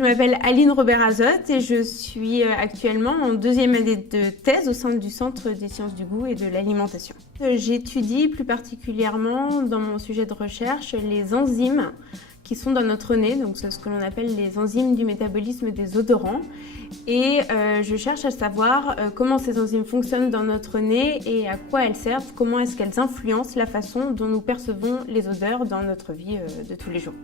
Je m'appelle Aline Robert-Azotte et je suis actuellement en deuxième année de thèse au sein du Centre des sciences du goût et de l'alimentation. J'étudie plus particulièrement dans mon sujet de recherche les enzymes qui sont dans notre nez, donc c'est ce que l'on appelle les enzymes du métabolisme des odorants. Et je cherche à savoir comment ces enzymes fonctionnent dans notre nez et à quoi elles servent, comment est-ce qu'elles influencent la façon dont nous percevons les odeurs dans notre vie de tous les jours.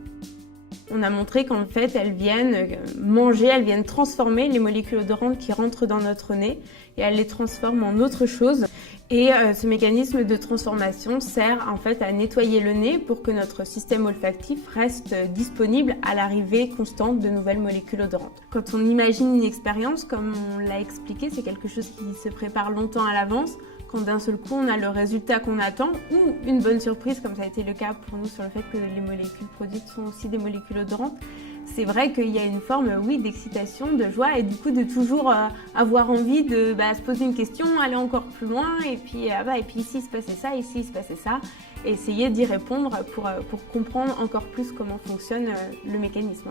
On a montré qu'en fait, elles viennent manger, elles viennent transformer les molécules odorantes qui rentrent dans notre nez et elles les transforment en autre chose. Et ce mécanisme de transformation sert en fait à nettoyer le nez pour que notre système olfactif reste disponible à l'arrivée constante de nouvelles molécules odorantes. Quand on imagine une expérience, comme on l'a expliqué, c'est quelque chose qui se prépare longtemps à l'avance. Quand d'un seul coup on a le résultat qu'on attend ou une bonne surprise, comme ça a été le cas pour nous sur le fait que les molécules produites sont aussi des molécules odorantes, c'est vrai qu'il y a une forme, oui, d'excitation, de joie et du coup de toujours avoir envie de se poser une question, aller encore plus loin et puis ici il se passait ça, ici il se passait ça, et essayer d'y répondre pour comprendre encore plus comment fonctionne le mécanisme.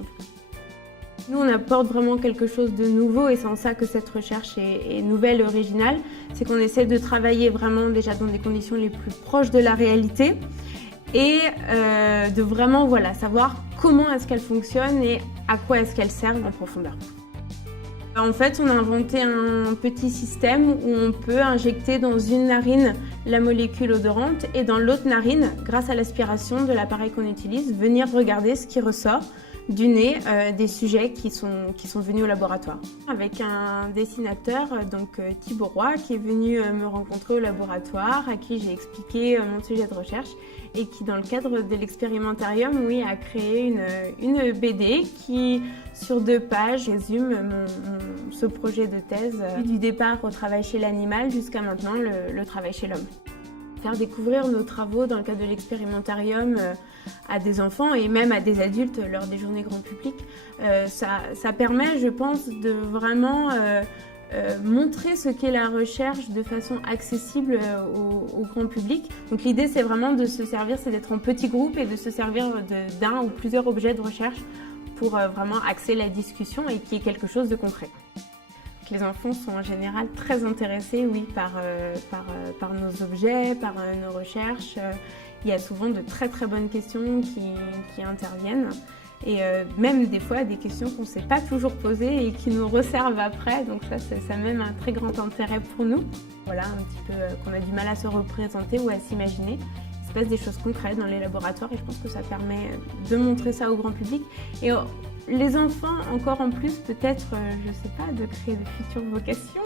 Nous, on apporte vraiment quelque chose de nouveau et c'est en ça que cette recherche est nouvelle et originale. C'est qu'on essaie de travailler vraiment déjà dans des conditions les plus proches de la réalité et de vraiment savoir comment est-ce qu'elles fonctionnent et à quoi est-ce qu'elles servent en profondeur. En fait, on a inventé un petit système où on peut injecter dans une narine la molécule odorante et dans l'autre narine, grâce à l'aspiration de l'appareil qu'on utilise, venir regarder ce qui ressort du nez des sujets qui sont venus au laboratoire. Avec un dessinateur, donc Thibaut Roy, qui est venu me rencontrer au laboratoire, à qui j'ai expliqué mon sujet de recherche et qui, dans le cadre de l'expérimentarium, a créé une BD qui, sur 2 pages, résume ce projet de thèse du départ au travail chez l'animal jusqu'à maintenant le travail chez l'homme. Faire découvrir nos travaux dans le cadre de l'expérimentarium à des enfants et même à des adultes lors des journées grand public, ça permet, je pense, de vraiment montrer ce qu'est la recherche de façon accessible au grand public. Donc l'idée, c'est vraiment de se servir, c'est d'être en petit groupe et de se servir d'un ou plusieurs objets de recherche pour vraiment axer la discussion et qu'il y ait quelque chose de concret. Les enfants sont en général très intéressés, par nos objets, par nos recherches. Il y a souvent de très très bonnes questions qui interviennent et même des fois des questions qu'on ne s'est pas toujours posées et qui nous resservent après. Donc ça a même un très grand intérêt pour nous. Voilà, un petit peu qu'on a du mal à se représenter ou à s'imaginer. Il se passe des choses concrètes dans les laboratoires et je pense que ça permet de montrer ça au grand public. Et les enfants, encore en plus, peut-être, je sais pas, de créer de futures vocations.